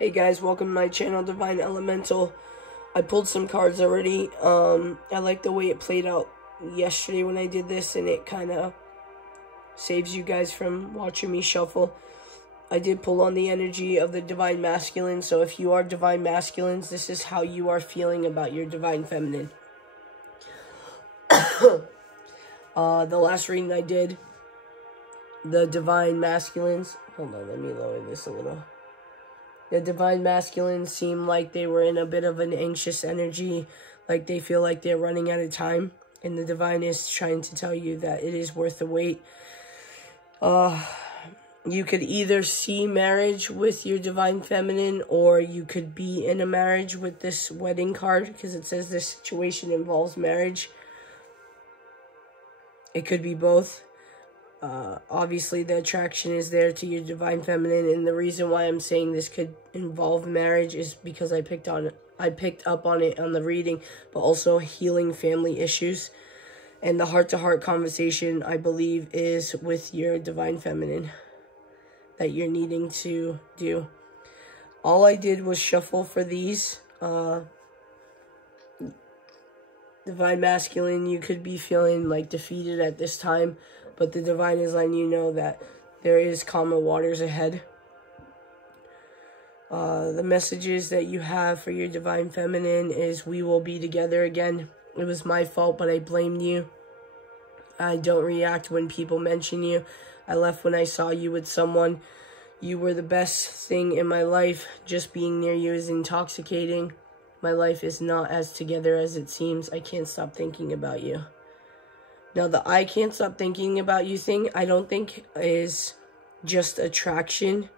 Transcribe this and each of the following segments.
Hey guys, welcome to my channel, Divine Elemental. I pulled some cards already. I like the way it played out yesterday when I did this, and it kind of saves you guys from watching me shuffle. I did pull on the energy of the Divine Masculine, so if you are Divine Masculines, this is how you are feeling about your Divine Feminine. The last reading I did, the Divine Masculines, hold on, let me lower this a little. The Divine Masculines seem like they were in a bit of an anxious energy, like they feel like they're running out of time, and the Divine is trying to tell you that it is worth the wait. You could either see marriage with your Divine Feminine, or you could be in a marriage with this wedding card, because it says this situation involves marriage. It could be both. Obviously, the attraction is there to your Divine Feminine, and the reason why I'm saying this could involve marriage is because I picked up on it on the reading, but also healing family issues. And the heart-to-heart conversation, I believe, is with your Divine Feminine that you're needing to do. All I did was shuffle for these. Divine Masculine, you could be feeling like defeated at this time, but the Divine is letting you know that there is calmer waters ahead. The messages that you have for your Divine Feminine is, we will be together again. It was my fault, but I blamed you. I don't react when people mention you. I left when I saw you with someone. You were the best thing in my life. Just being near you is intoxicating. My life is not as together as it seems. I can't stop thinking about you. Now, the I can't stop thinking about you thing, I don't think is just attraction.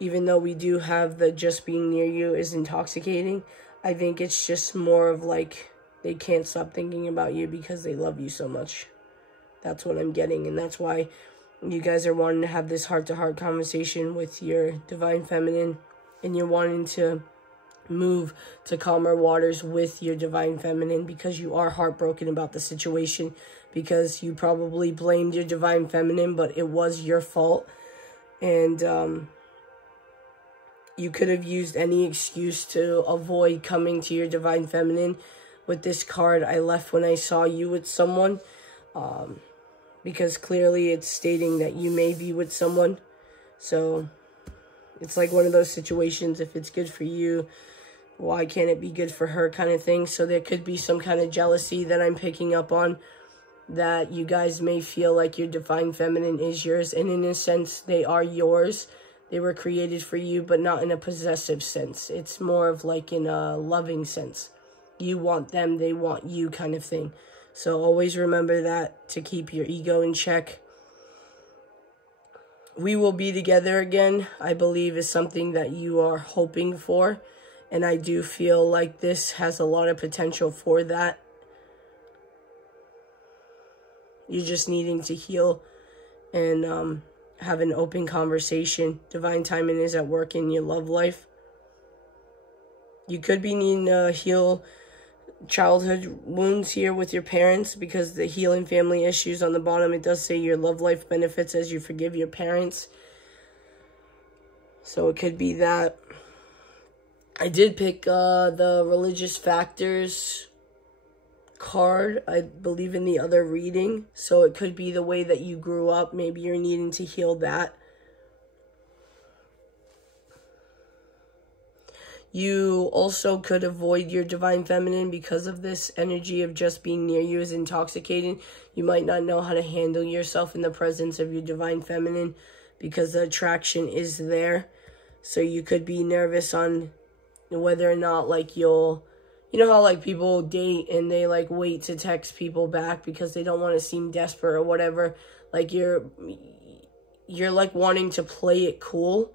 Even though we do have the just being near you is intoxicating, I think it's just more of like they can't stop thinking about you because they love you so much. That's what I'm getting, and that's why you guys are wanting to have this heart-to-heart conversation with your Divine Feminine, and you're wanting to move to calmer waters with your Divine Feminine because you are heartbroken about the situation, because you probably blamed your Divine Feminine, but it was your fault. And you could have used any excuse to avoid coming to your Divine Feminine. With this card, I left when I saw you with someone, because clearly it's stating that you may be with someone. So it's like one of those situations, if it's good for you, why can't it be good for her kind of thing. So there could be some kind of jealousy that I'm picking up on, that you guys may feel like your Divine Feminine is yours, and in a sense they are yours. They were created for you, but not in a possessive sense. It's more of like in a loving sense. You want them, they want you kind of thing. So always remember that, to keep your ego in check. We will be together again, I believe, is something that you are hoping for. And I do feel like this has a lot of potential for that. You're just needing to heal and have an open conversation. Divine timing is at work in your love life. You could be needing to heal childhood wounds here with your parents, because the healing family issues on the bottom, it does say your love life benefits as you forgive your parents. So it could be that. I did pick the religious factors card, I believe, in the other reading. So it could be the way that you grew up. Maybe you're needing to heal that. You also could avoid your Divine Feminine because of this energy of just being near you is intoxicating. You might not know how to handle yourself in the presence of your Divine Feminine because the attraction is there. So you could be nervous on whether or not, like, you know how, like, people date and they, like, wait to text people back because they don't want to seem desperate or whatever. Like, you're like, wanting to play it cool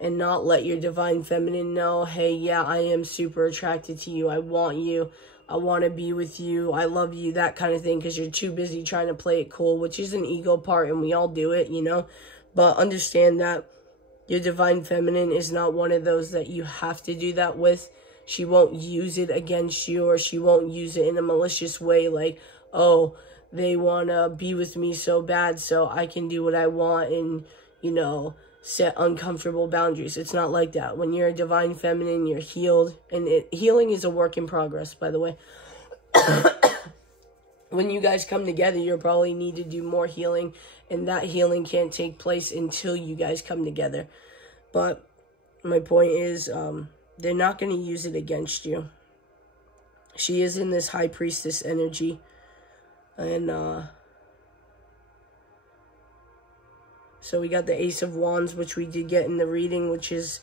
and not let your Divine Feminine know, hey, yeah, I am super attracted to you. I want you. I want to be with you. I love you, that kind of thing, because you're too busy trying to play it cool, which is an ego part, and we all do it, you know. But understand that your Divine Feminine is not one of those that you have to do that with. She won't use it against you, or she won't use it in a malicious way, like, oh, they want to be with me so bad so I can do what I want and, you know, set uncomfortable boundaries. It's not like that. When you're a divine feminine, you're healed. And healing is a work in progress, by the way. When you guys come together, you'll probably need to do more healing. And that healing can't take place until you guys come together. But my point is, they're not going to use it against you. She is in this high priestess energy. And, so we got the Ace of Wands, which we did get in the reading, which is,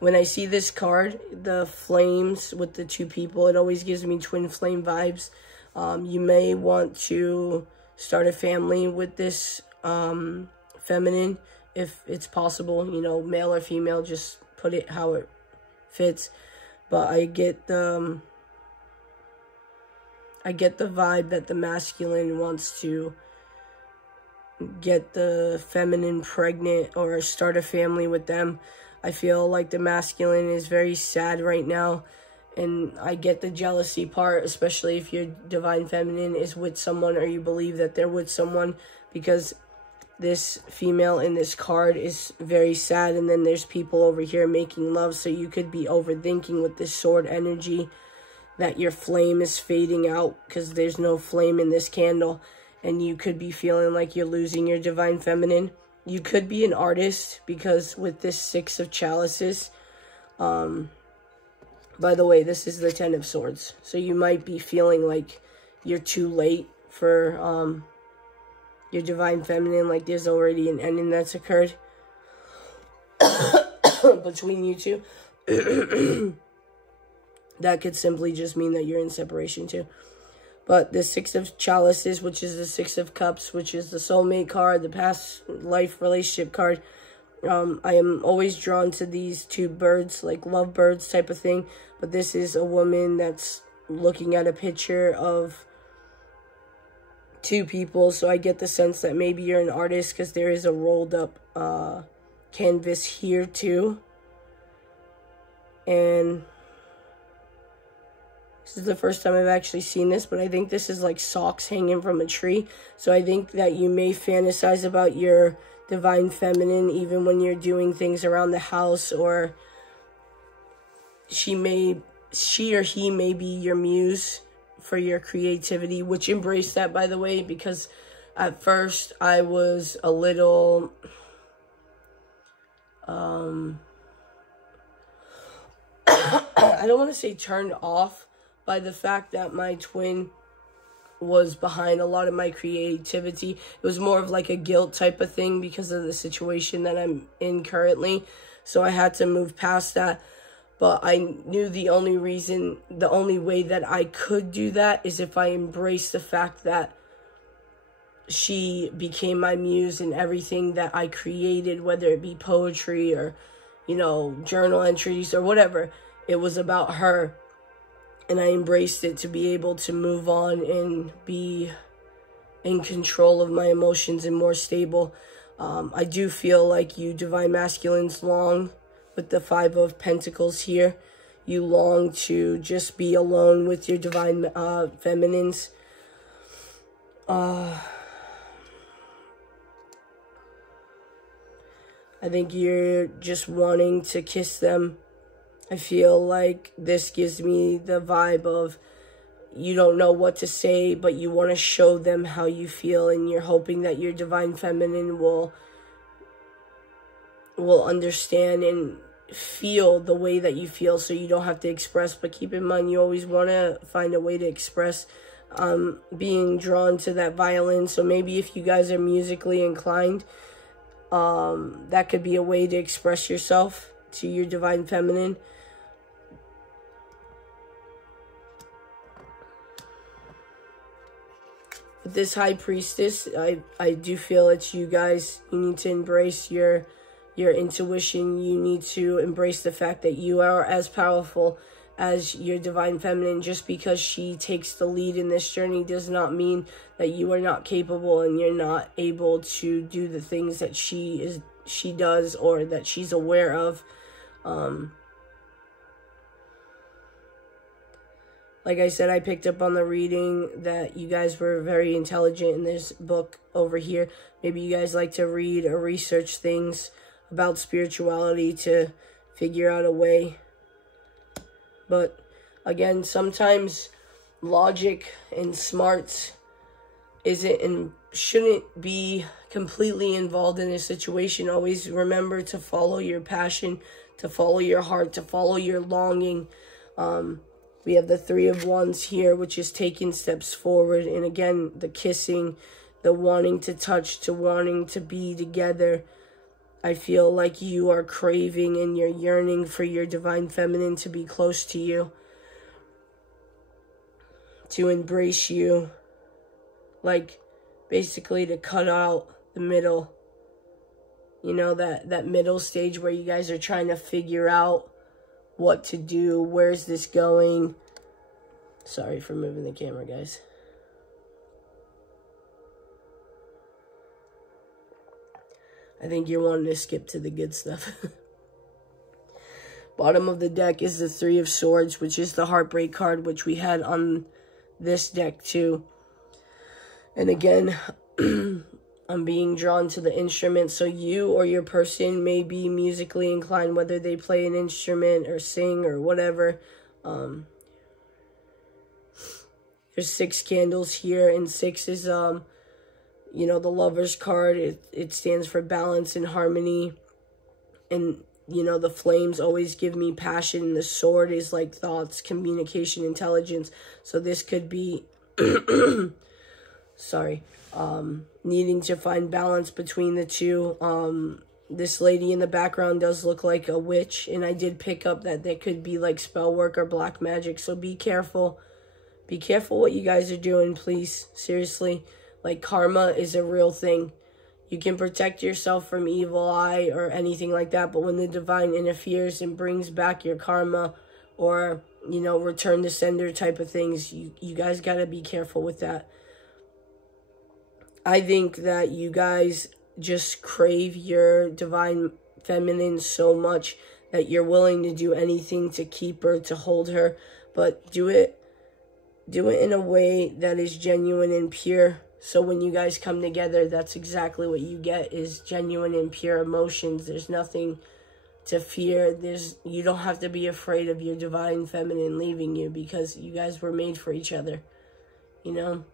when I see this card, the flames with the two people, it always gives me twin flame vibes. You may want to start a family with this feminine, if it's possible, you know, male or female, just put it how it fits. But I get the vibe that the masculine wants to get the feminine pregnant or start a family with them. I feel like the masculine is very sad right now, and I get the jealousy part, especially if your divine feminine is with someone or you believe that they're with someone, because this female in this card is very sad, and then there's people over here making love, so you could be overthinking with this sword energy that your flame is fading out because there's no flame in this candle. And you could be feeling like you're losing your divine feminine. You could be an artist, because with this Six of Chalices, by the way, this is the Ten of Swords. So you might be feeling like you're too late for your divine feminine, like there's already an ending that's occurred between you two. That could simply just mean that you're in separation too. But the Six of Chalices, which is the Six of Cups, which is the soulmate card, the past life relationship card. I am always drawn to these two birds, like love birds type of thing. But this is a woman that's looking at a picture of two people. So I get the sense that maybe you're an artist, because there is a rolled up canvas here too. And this is the first time I've actually seen this, but I think this is like socks hanging from a tree. So I think that you may fantasize about your divine feminine even when you're doing things around the house, or she or he may be your muse for your creativity, which embrace that, by the way, because at first I was a little I don't want to say turned off by the fact that my twin was behind a lot of my creativity. It was more of like a guilt type of thing because of the situation that I'm in currently. So I had to move past that. But I knew the only way that I could do that is if I embraced the fact that she became my muse in everything that I created, whether it be poetry or, you know, journal entries or whatever. It was about her. And I embraced it to be able to move on and be in control of my emotions and more stable. I do feel like you divine masculines long with the Five of Pentacles here. You long to just be alone with your divine feminines. I think you're just wanting to kiss them. I feel like this gives me the vibe of you don't know what to say, but you want to show them how you feel, and you're hoping that your divine feminine will understand and feel the way that you feel, so you don't have to express. But keep in mind, you always want to find a way to express. Being drawn to that violin, so maybe if you guys are musically inclined, that could be a way to express yourself to your divine feminine. With this High Priestess, I do feel it's you guys. You need to embrace your intuition. You need to embrace the fact that you are as powerful as your divine feminine. Just because she takes the lead in this journey does not mean that you are not capable and you're not able to do the things that she does or that she's aware of. Like I said, I picked up on the reading that you guys were very intelligent in this book over here. Maybe you guys like to read or research things. about spirituality to figure out a way. But again, sometimes logic and smarts isn't and shouldn't be completely involved in a situation. Always remember to follow your passion, to follow your heart, to follow your longing. We have the Three of Wands here, which is taking steps forward. And again, the kissing, the wanting to touch, to wanting to be together. I feel like you are craving and you're yearning for your divine feminine to be close to you, to embrace you, like basically to cut out the middle. You know, that middle stage where you guys are trying to figure out what to do, where's this going. Sorry for moving the camera, guys. I think you're wanting to skip to the good stuff. Bottom of the deck is the Three of Swords, which is the Heartbreak card, which we had on this deck too. And again, I'm being drawn to the instrument. So you or your person may be musically inclined, whether they play an instrument or sing or whatever. There's 6 candles here, and 6 is, you know, the Lover's card. It stands for balance and harmony. And, you know, the flames always give me passion. And the sword is like thoughts, communication, intelligence. So this could be, sorry, needing to find balance between the two. This lady in the background does look like a witch. And I did pick up that there could be like spell work or black magic. So be careful. Be careful what you guys are doing, please. Seriously. Like, karma is a real thing. You can protect yourself from evil eye or anything like that, but when the divine interferes and brings back your karma or, you know, return to sender type of things, you guys got to be careful with that. I think that you guys just crave your divine feminine so much that you're willing to do anything to keep her, to hold her, but do it in a way that is genuine and pure. So when you guys come together, that's exactly what you get, is genuine and pure emotions. There's nothing to fear. You don't have to be afraid of your divine feminine leaving you, because you guys were made for each other, you know?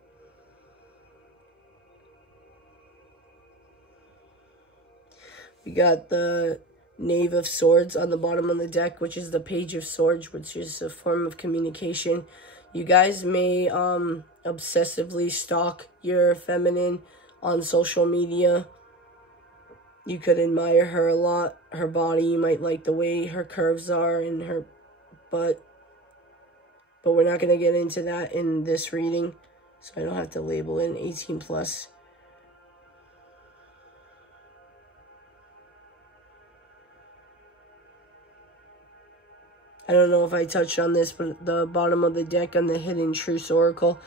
We got the Knave of Swords on the bottom of the deck, which is the Page of Swords, which is a form of communication. You guys may obsessively stalk your feminine on social media. You could admire her a lot. Her body, you might like the way her curves are and her butt. But we're not going to get into that in this reading, so I don't have to label it 18 plus. I don't know if I touched on this, but the bottom of the deck on the Hidden Truths Oracle,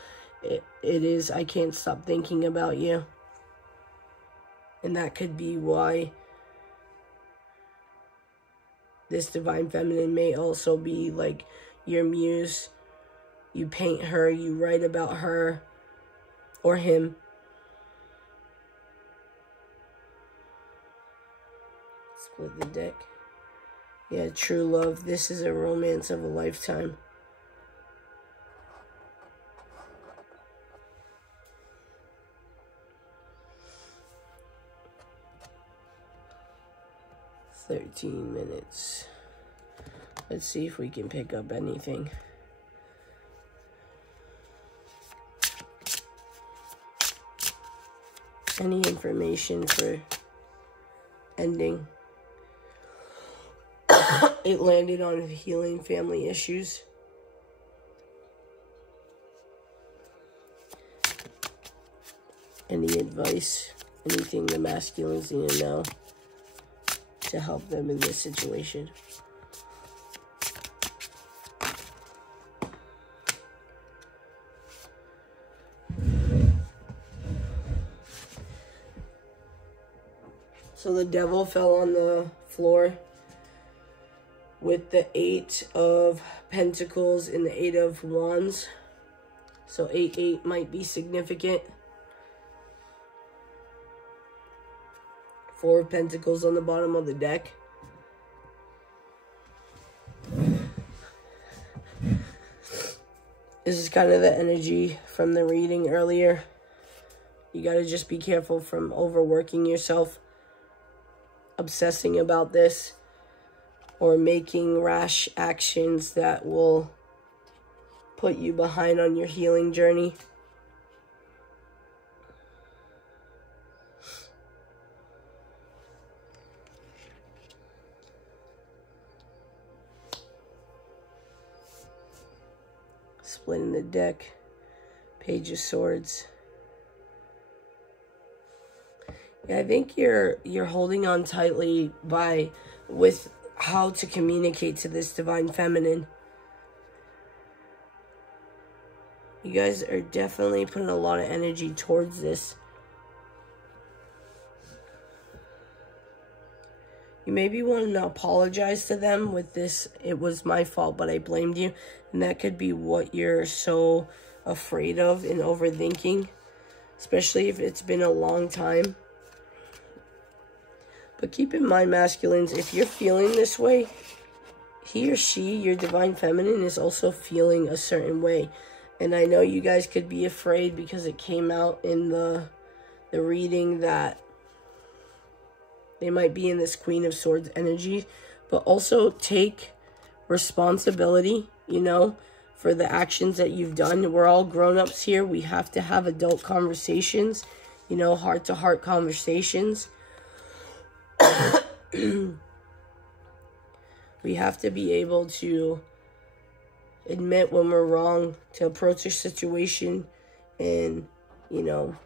it is, I can't stop thinking about you. And that could be why this divine feminine may also be like your muse. You paint her, you write about her or him. Split the deck. Yeah, true love. This is a romance of a lifetime. "13 minutes. Let's see if we can pick up anything. Any information for ending. It landed on healing family issues. Any advice, anything the masculines need to know to help them in this situation. So the Devil fell on the floor with the 8 of Pentacles and the 8 of Wands. So 8-8 might be significant Four of Pentacles on the bottom of the deck. This is kind of the energy from the reading earlier. You got to just be careful from overworking yourself, obsessing about this, or making rash actions that will put you behind on your healing journey. Splitting the deck. Page of Swords. Yeah, I think you're holding on tightly with how to communicate to this Divine Feminine. You guys are definitely putting a lot of energy towards this. You maybe want to apologize to them with this, it was my fault, but I blamed you. And that could be what you're so afraid of and overthinking, especially if it's been a long time. But keep in mind, masculines, if you're feeling this way, he or she, your Divine Feminine, is also feeling a certain way. And I know you guys could be afraid because it came out in the reading that they might be in this Queen of Swords energy. But also take responsibility, you know, for the actions that you've done. We're all grown-ups here. We have to have adult conversations, you know, heart-to-heart conversations. We have to be able to admit when we're wrong, to approach a situation and, you know,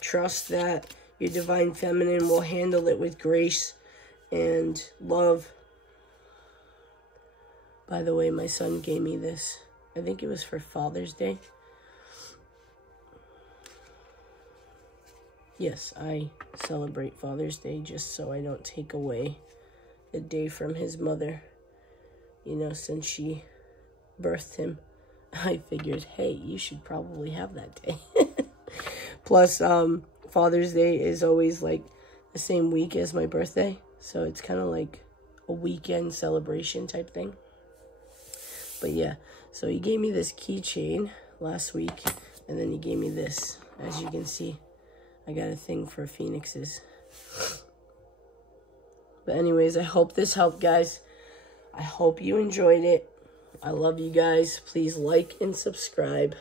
trust that your Divine Feminine will handle it with grace and love. By the way, my son gave me this. I think it was for Father's Day. Yes, I celebrate Father's Day just so I don't take away the day from his mother. You know, since she birthed him, I figured, hey, you should probably have that day. Plus, Father's Day is always like the same week as my birthday. So it's kind of like a weekend celebration type thing. But yeah, so he gave me this keychain last week. And then he gave me this, as you can see. I got a thing for phoenixes. But anyways, I hope this helped, guys. I hope you enjoyed it. I love you guys. Please like and subscribe.